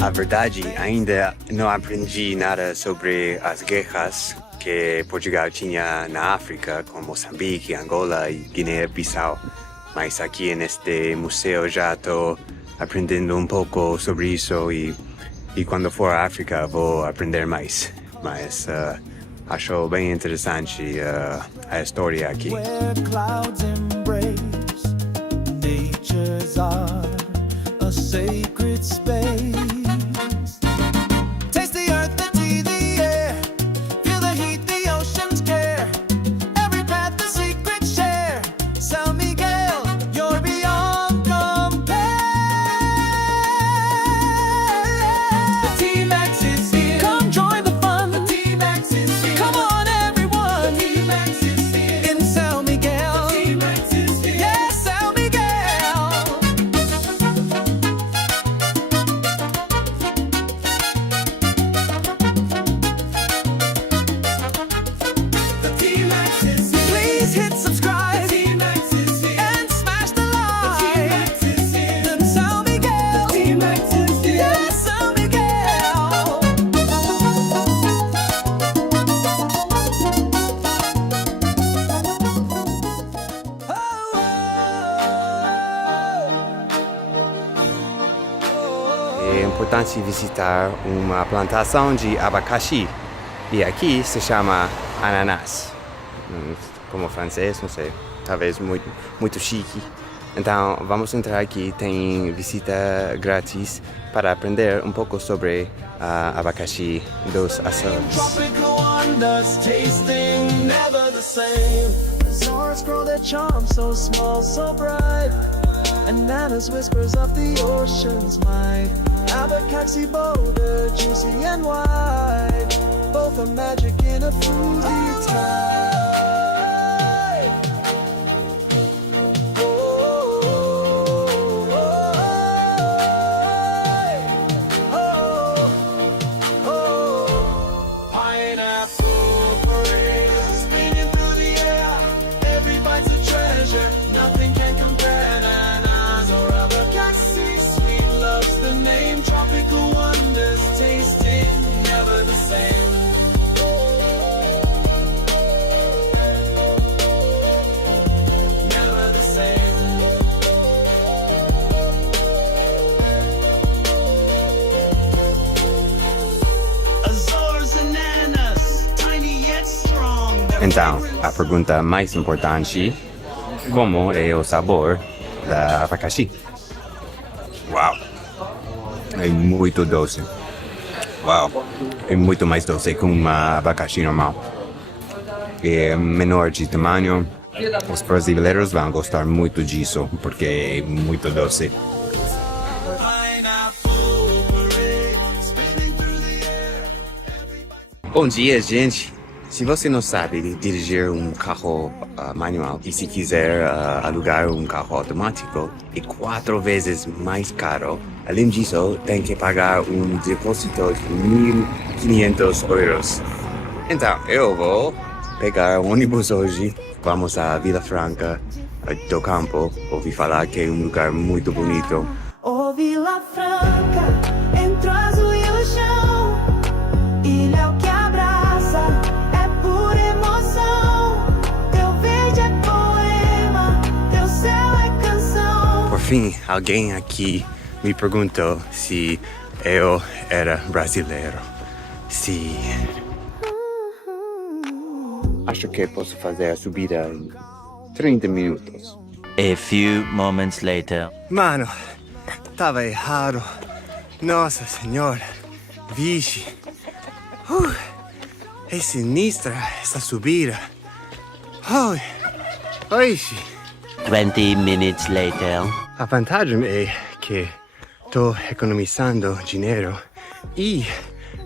A verdade, ainda não aprendi nada sobre as guerras que Portugal tinha na África, com Moçambique, Angola e Guiné-Bissau. Mas aqui neste museu já estou aprendendo um pouco sobre isso e quando for à África vou aprender mais. Mas acho bem interessante a história aqui. É importante visitar uma plantação de abacaxi e aqui se chama ananás. Como francês, não sei, talvez muito chique. Então vamos entrar aqui, tem visita grátis para aprender um pouco sobre abacaxi dos Açores. Ananas whispers of the ocean's might. Abacaxi bolder, juicy and white. Both are magic in a fruity tide. Pineapple parade, spinning through the air. Every bite's a treasure, nothing can compare. The name tropical wonders, tasting never the same. Never the same. Azores ananas, tiny yet strong. Então, a pergunta mais importante, como é o sabor da abacaxi? Uau! É muito doce. Uau! É muito mais doce que uma abacaxi normal. É menor de tamanho. Os brasileiros vão gostar muito disso, porque é muito doce. Bom dia, gente! Se você não sabe dirigir um carro manual e se quiser alugar um carro automático, é 4 vezes mais caro. Além disso, tem que pagar um depósito de 1.500 euros. Então, eu vou pegar o ônibus hoje. Vamos à Vila Franca do Campo. Ouvi falar que é um lugar muito bonito. Oh, Vila Franca, entre o azul e o chão, ilha é o que abraça, é pura emoção. Teu verde é poema, teu céu é canção. Por fim, alguém aqui me perguntou se eu era brasileiro. Se acho que posso fazer a subida em 30 minutos. A few moments later. Mano, tava errado. Nossa senhora. Vixe. É sinistra essa subida. Ai. Vixe. 20 minutes later. A vantagem é que tô economizando dinheiro e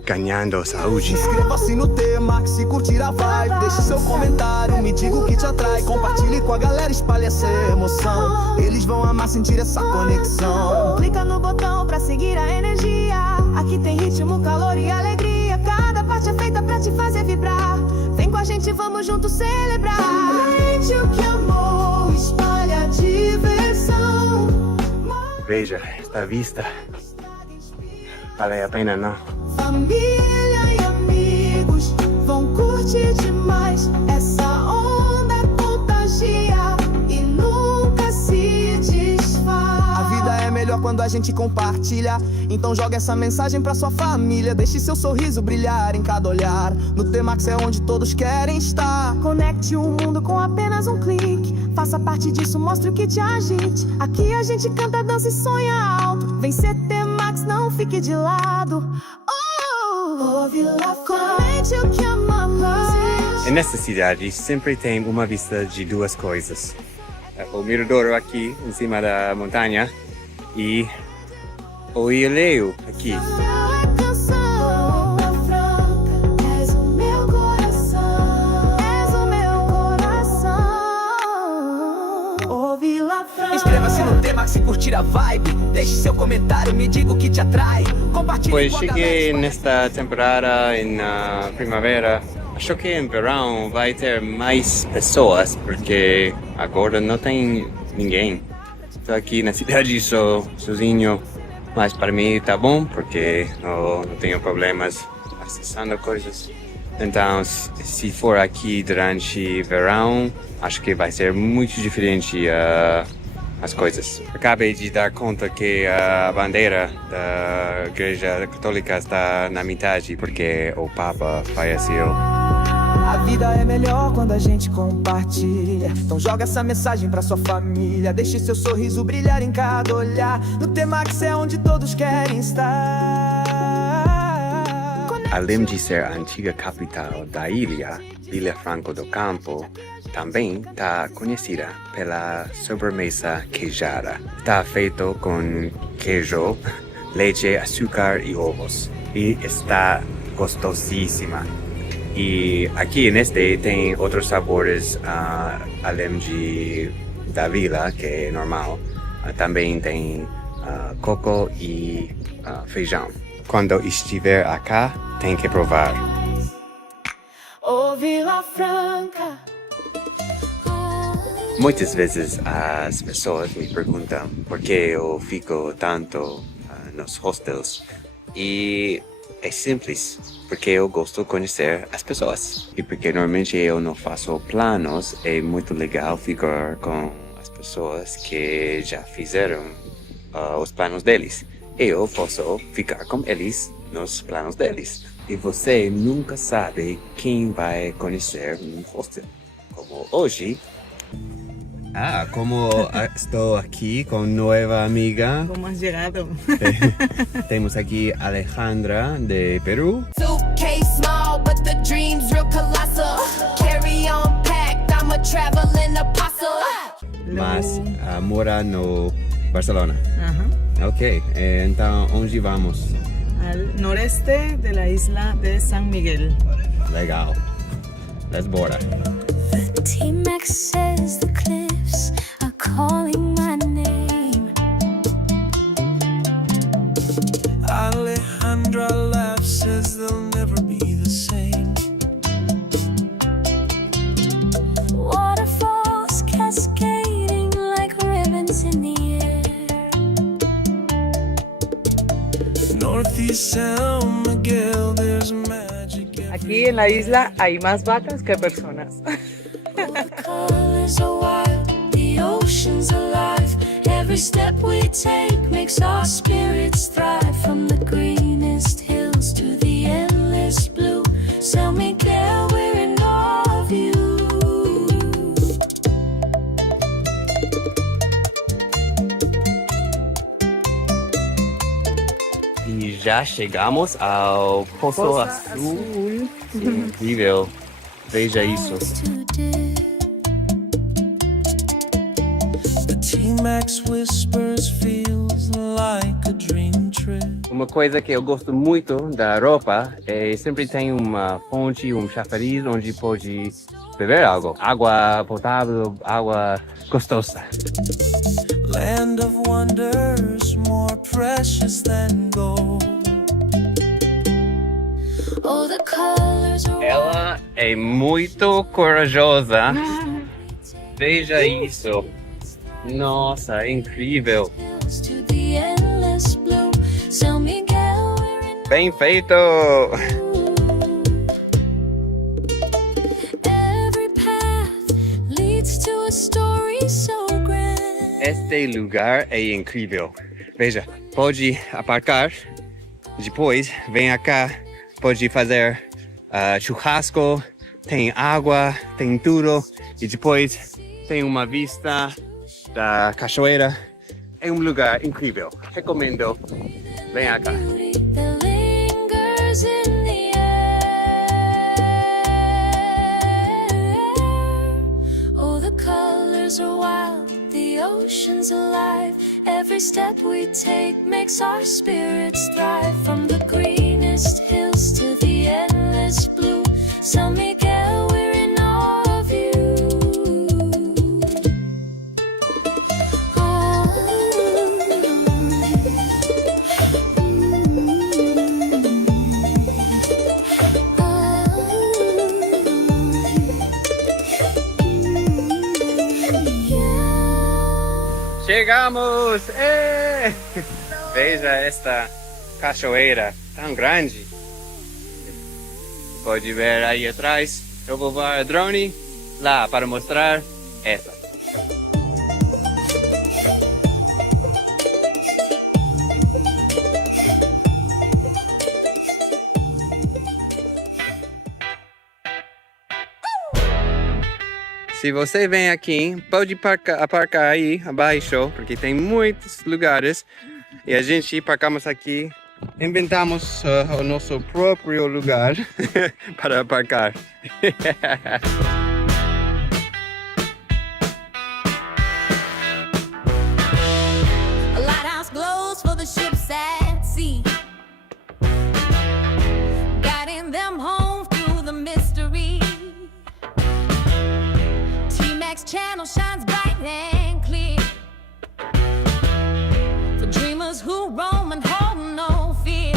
ganhando saúde. Inscreva-se no tema, que se curtir a vibe, deixe seu comentário, me diga o que te atrai, compartilhe com a galera, espalhe essa emoção. Eles vão amar sentir essa conexão. Clica no botão pra seguir a energia. Aqui tem ritmo, calor e alegria. Cada parte é feita pra te fazer vibrar. Vem com a gente, vamos juntos celebrar. Sente o que amor espalha diversão. Veja esta vista. vale a pena, não? Família e amigos vão curtir demais. Essa onda contagia e nunca se desfaz. A vida é melhor quando a gente compartilha. Então joga essa mensagem pra sua família. Deixe seu sorriso brilhar em cada olhar. No T-Max é onde todos querem estar. Conecte o mundo com apenas um clique. Faça parte disso, mostre o que te agite. Aqui a gente canta, dança e sonha alto. Vem ser T-Max, não fique de lado. Ouve lá, comente o que amamos. E nessa cidade sempre tem uma vista de duas coisas. O Miradouro aqui, em cima da montanha, e o Ilhéu aqui. É canção, Franca, és o meu coração, és o meu coração. Ouve lá, Franca. Inscreva-se no T-Max e curtir a vibe. Deixe seu comentário, me diga o que te atrai. Compartilhe Pois com a cheguei galera. nesta temporada na primavera. Acho que em verão vai ter mais pessoas, porque agora não tem ninguém. Estou aqui na cidade sozinho, mas para mim tá bom, porque não tenho problemas acessando coisas. Então, se for aqui durante verão, acho que vai ser muito diferente as coisas. Acabei de dar conta que a bandeira da Igreja Católica está na metade, porque o Papa faleceu. A vida é melhor quando a gente compartilha. Então joga essa mensagem pra sua família. Deixe seu sorriso brilhar em cada olhar. No T-Max é onde todos querem estar. Além de ser a antiga capital da ilha, Vila Franca do Campo também está conhecida pela sobremesa queijada. Está feito com queijo, leite, açúcar e ovos. E está gostosíssima. E aqui neste tem outros sabores, além da vila, que é normal. Também tem coco e feijão. Quando estiver acá, tem que provar. Ô Vila Franca. Muitas vezes as pessoas me perguntam por que eu fico tanto nos hostels. E é simples, porque eu gosto de conhecer as pessoas. E porque normalmente eu não faço planos, é muito legal ficar com as pessoas que já fizeram os planos deles. Eu posso ficar com eles nos planos deles. E você nunca sabe quem vai conhecer um hostel. Como hoje. Como estou aqui com nova amiga. ¿Cómo has llegado? Temos aqui Alejandra de Peru. Suitcase small, but the dreams real colossal. Carry on packed, I'm a traveling apostle. Mas mora no Barcelona. Ajá. Ok, então onde vamos? Al noreste de la isla de San Miguel. Legal. Let's bora. T-Max says the cliffs are calling my name. Alejandra laughs, says they'll never be the same. Waterfalls cascading like ribbons in the air. Northeast San Miguel, there's magic. Aquí en la isla hay más vacas que personas. The colors are wild, the ocean's alive. Every step we take makes our spirits thrive. From the greenest hills to the endless blue, San Miguel, we're in awe of you. E já chegamos ao Poço Azul. Incrível. Veja isso. To do. The T-Max whispers feels like a dream trip. Uma coisa que eu gosto muito da Europa é sempre tem uma fonte, um chafariz onde pode beber algo. Água potável, água gostosa. Land of wonders, more precious than gold. Oh, the colors are Ela é muito corajosa. Veja isso. Nossa, é incrível. hills to the endless blue. San Miguel, we're Bem feito! Every path leads to a story so grand. Este lugar é incrível. Veja, pode aparcar, depois vem cá, pode fazer churrasco, tem água, tem tudo, e depois tem uma vista da cachoeira. É um lugar incrível. Recomendo. Vem cá. Beauty that lingers in the air. Oh, the colors are wild, the ocean's alive. Every step we take makes our spirits thrive. From the greenest hills to the endless blue, San Miguel, we're in awe of you. Chegamos! Veja esta cachoeira tão grande. Pode ver aí atrás. Eu vou voar a drone lá para mostrar essa. Se você vem aqui, pode aparcar aí abaixo, porque tem muitos lugares. E a gente aparcamos aqui, inventamos o nosso próprio lugar para aparcar. A lighthouse glows for the ships at sea, guiding them home through the mystery. T-Max channel shines bright and clear for dreamers who roam and hold no fear.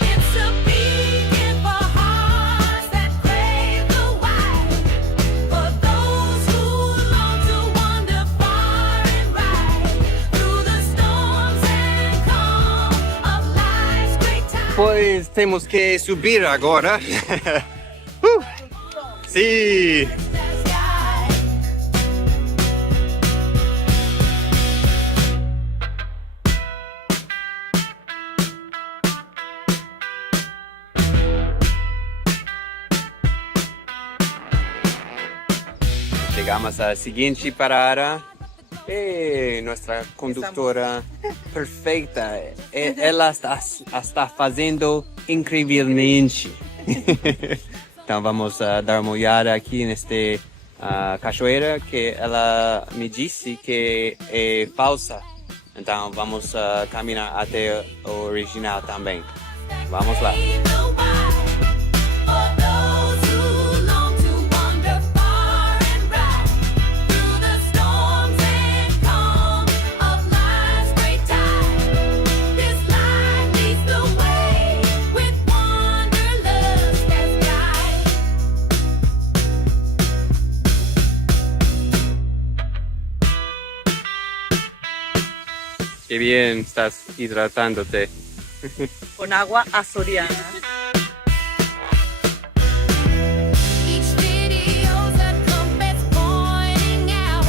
It's a beacon for hearts that crave the wild, for those who long to wander far and right through the storms and calm of life's great tide. Pois temos que subir agora. Sim! Chegamos à seguinte parada. E nossa condutora perfeita. Ela está fazendo incrivelmente. Então vamos dar uma olhada aqui neste cachoeira que ela me disse que é falsa. Então vamos caminhar até o original também. Vamos lá. For those who long to wander far and right through the storms and calm of life's great tide, this life leads the way with wanderlust as guide. Qué bien estás hidratándote. Con agua azoriana. Each video's a compass pointing out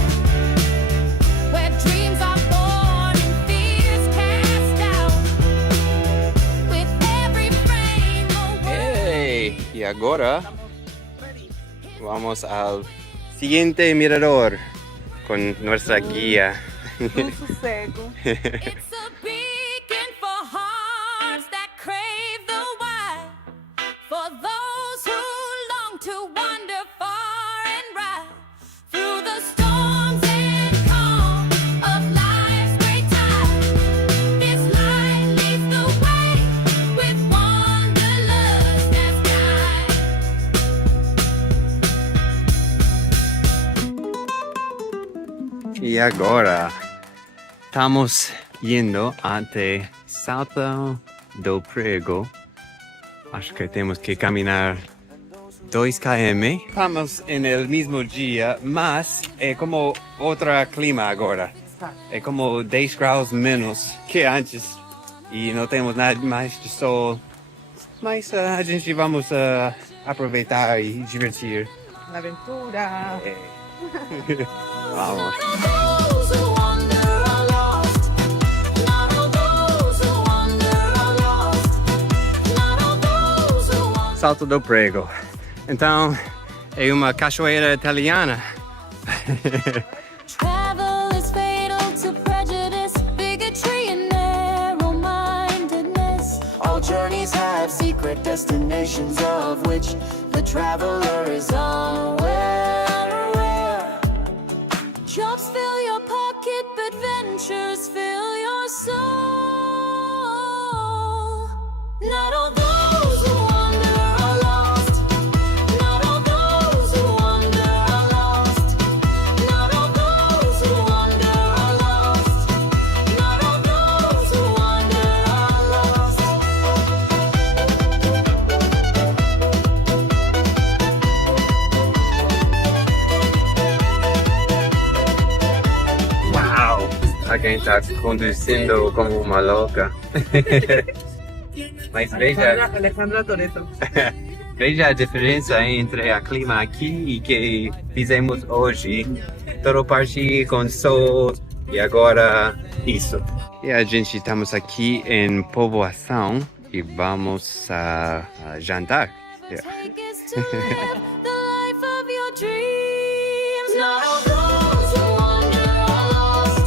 where dreams are born and fears cast out. With every frame a world. Hey, y ahora vamos al siguiente mirador con nuestra guía. Un sossego. It's a beacon for hearts that crave the wild, for those who long to wander far and right through the storms and calm of life's great tide. This light leads the way with wanderlust as guide. Y agora estamos yendo ante Salto do Prego. Acho que temos que caminhar 2 km. Estamos en el mismo día, mas é como outro clima agora. É como 10 graus menos que antes. e não temos nada mais de sol. Mas a gente vamos aproveitar e divertir. La aventura. Vamos. Those who wander are lost. Not all those who wander are lost. Not all those who wander. Salto do Prego. Então, é uma cachoeira italiana. Travel is fatal to prejudice, bigotry, and narrow-mindedness. All journeys have secret destinations of which the traveler is unaware. Jobs fill your pocket, but ventures fill your soul. Not all those who wander are lost. Not all those who wander are lost. Not all those who wander are lost. Not all those who wander are lost. Uau! Alguém está conduzindo como uma louca. Mas veja, Alejandra Toretto. veja a diferença entre o clima aqui e que fizemos hoje. Toda parte com sol e agora isso. E a gente estamos aqui em Povoação e vamos a jantar. Take us to live the life of your dreams. Not all those who wander are lost.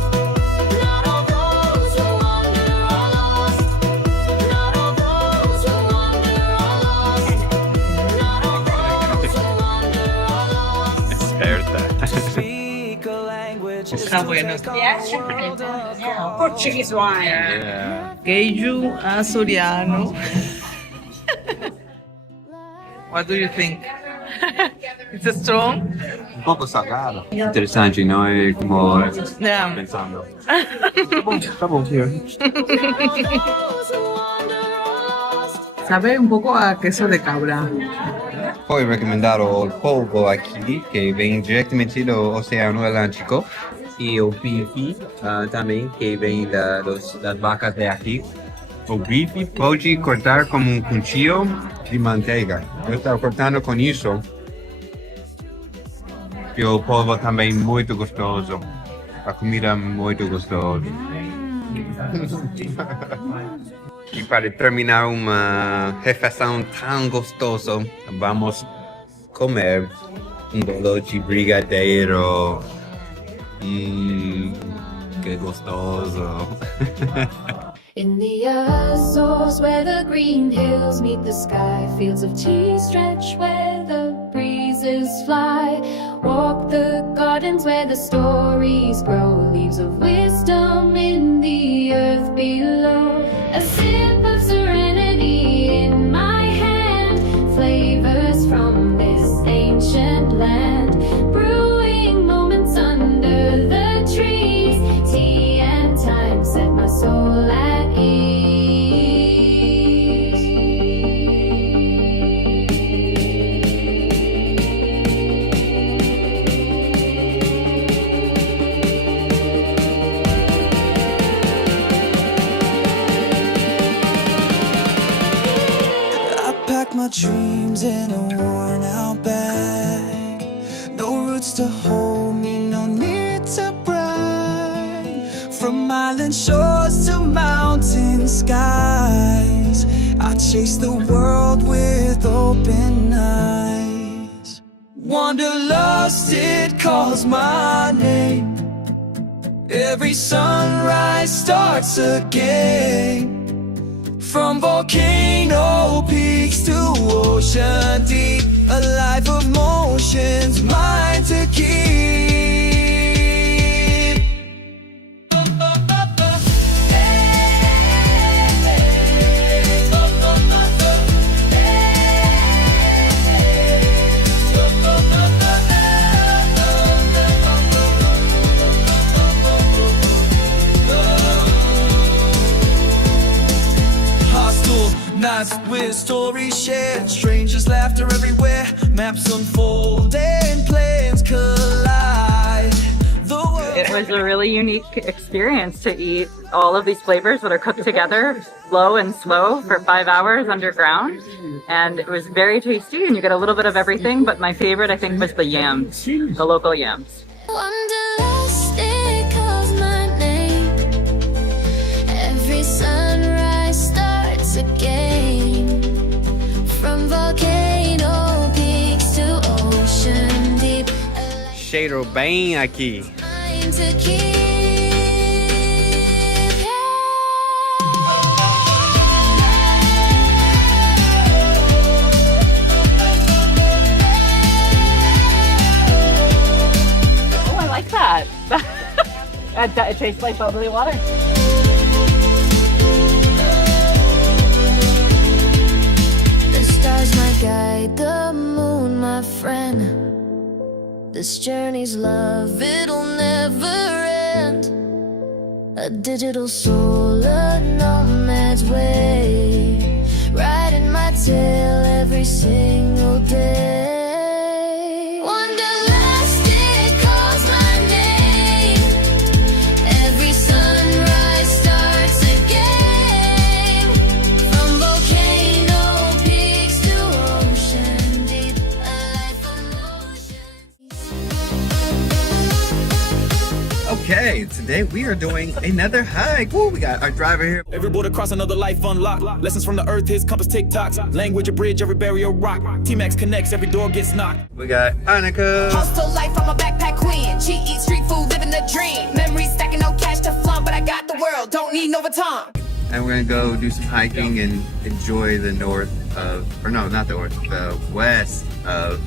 Not all those who wander are lost. Not all those who wander are lost. Not all those who wander are lost. Esperta. Speak a language is Está to bueno. take a hold of Portuguese wine. Queijo açoriano. What do you think? It's strong? Pouco salgado. Interessante, não é como Yeah. pensando. Tá bom, here. Those who wander are lost. Sabe un poco a queso de cabra. Foi recomendado o polvo aqui, que vem diretamente do Oceano Atlântico, e o bife também, que vem das vacas daqui. O bife pode cortar como um cuchillo de manteiga. Eu estava cortando com isso. E o polvo também muito gostoso. A comida muito gostosa. E para terminar uma refeição tão gostosa, vamos comer um bolo de brigadeiro. Que gostoso! In the Azores, where the green hills meet the sky, fields of tea stretch where the breezes fly. Walk the gardens where the stories grow, leaves of wisdom in the earth below. A sip of serenity in my hand, flavors from this ancient land. Brewing moments under the trees, tea and time set my soul at I pack my dreams in a worn out bag. No roots to hold me, no need to brag. From island shores to mountain skies, I chase the world with open eyes. Wanderlust, it calls my name. Every sunrise starts again. From volcano peaks to ocean deep, a life of motions, mine to keep. Hostile nights with stories shared, strangers' laughter everywhere, maps unfold and plans collide. The world It was a really unique experience to eat all of these flavors that are cooked together, slow and slow, for 5 hours underground. And it was very tasty, and you get a little bit of everything, but my favorite, I think, was the yams, the local yams. Wanderlust, it calls my name. Every sunrise starts again. From volcano peaks to ocean deep. Cheiro bem aqui. Time to keep. Oh, I like that. It tastes like bubbly water. The stars might guide, the moon, my friend. This journey's love, it'll never end. A digital soul, a nomad's way, riding my tail every single day. Wanderlust, it calls my name. Every sunrise starts again. From volcano peaks to ocean deep, a life of motion. Okay, today we are doing another hike. Woo, we got our driver here. Every border cross, another life unlocked. Lessons from the earth, his compass TikToks. Language, a bridge, every barrier rock. T-Max connects, every door gets knocked. We got Annika. Hostel life, I'm a backpack queen. She eats street food, living the dream. Memories stacking, no cash to flaunt, but I got the world, don't need no baton. And we're gonna go do some hiking and enjoy the north of, or no, not the north, the west of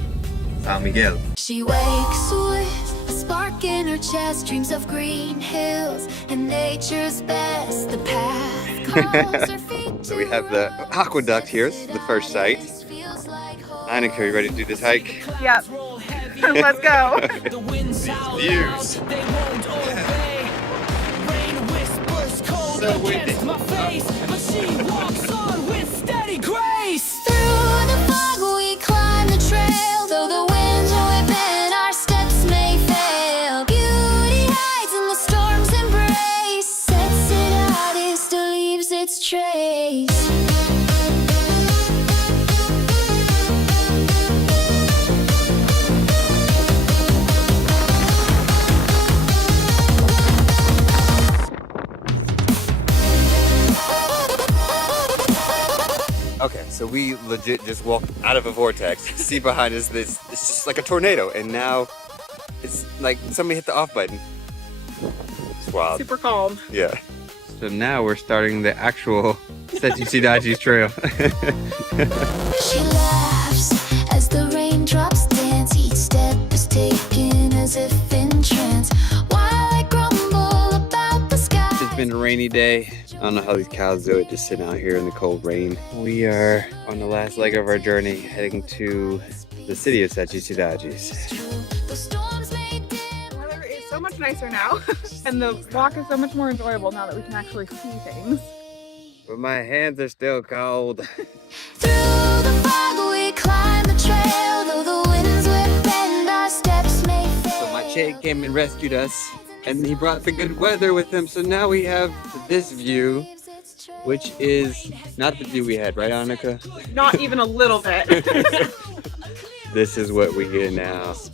San Miguel. She wakes with a spark in her chest, dreams of green hills and nature's best. The path calls her feet. So we have the aqueduct here, this is the first site. Annika, are you ready to do this hike? Yep. Let's go. The winds howl Views. loud, they won't obey. Rain whispers cold So windy. against my face, but she walks on with steady grace. Through the fog we climb the trail, though the winds whip and our steps may fail. Beauty hides in the storm's embrace, sets it out, it still leaves its trace. Okay, so we legit just walked out of a vortex. See behind us this, it's just like a tornado, and now it's like somebody hit the off button. It's wild. Super calm. Yeah. So now we're starting the actual Sechi Sidaji's trail. She laughs as the raindrops dance. Each step is taken as if in trance. While I grumble about the sky. It's been a rainy day. I don't know how these cows do it, just sitting out here in the cold rain. We are on the last leg of our journey, heading to the city of Sechi Sidaji's. The storms may dim. Weather is so much nicer now, and the walk is so much more enjoyable now that we can actually see things. But my hands are still cold. Through the fog we climb the trail, though the winds whip and our steps may fail. So my Che came and rescued us, and he brought the good weather with him. So now we have this view, which is not the view we had, right, Annika? Not even a little bit. This is what we get now. As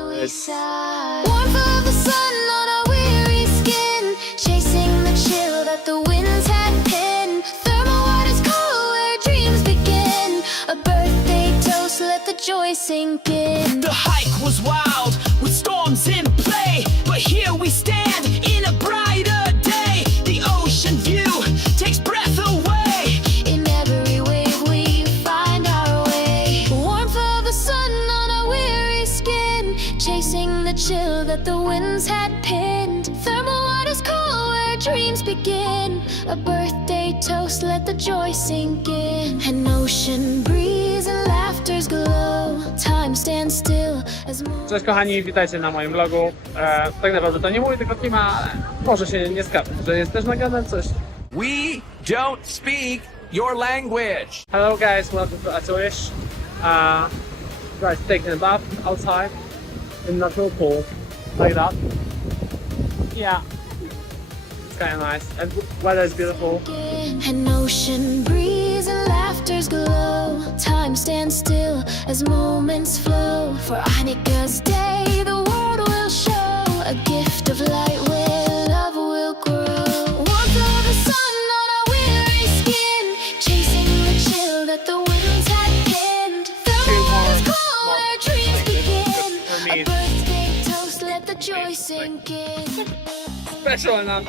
we sigh. Warmth of the sun on our weary skin, chasing the chill that the winds had pinned. Thermal waters cool where dreams begin. A birthday toast, let the joy sink in. The hike was wild, with storms in play, but here we stand in a brighter day. The ocean view takes breath away. In every wave we find our way. Warmth of the sun on our weary skin, chasing the chill that the winds had pinned. Thermal waters cool where dreams begin. A birthday toast, let the joy sink in. An ocean breeze and laughter's glow. Time stands still as more. Cześć kochani, witajcie na moim vlogu. Tak naprawdę to nie mój, tylko Kima, ale może się nie skapać, że jest też nagadane coś. We don't speak your language. Hello guys, welcome to Atoish. Guys taking a bath outside in natural pool, like that. Yeah. It's kind of nice. And weather is beautiful. An ocean breeze and laughter's glow. Time stands still as moments flow. For Annika's day, the world will show a gift of light where love will grow. Warmth of the sun on our weary skin, chasing the chill that the winds had pinned. The moon is cold where dreams begin. A birthday toast, let the joy sink in. Special enough.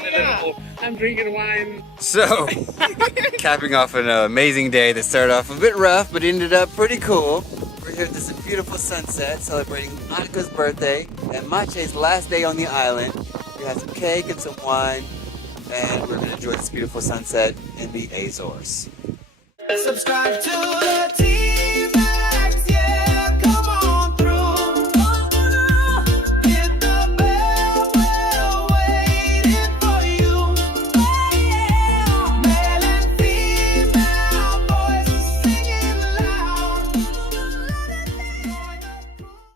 I'm drinking wine. So, capping off an amazing day that started off a bit rough, but ended up pretty cool. We're here at this beautiful sunset, celebrating Annika's birthday and Maciej's last day on the island. We had some cake and some wine, and we're gonna enjoy this beautiful sunset in the Azores. Subscribe to the team.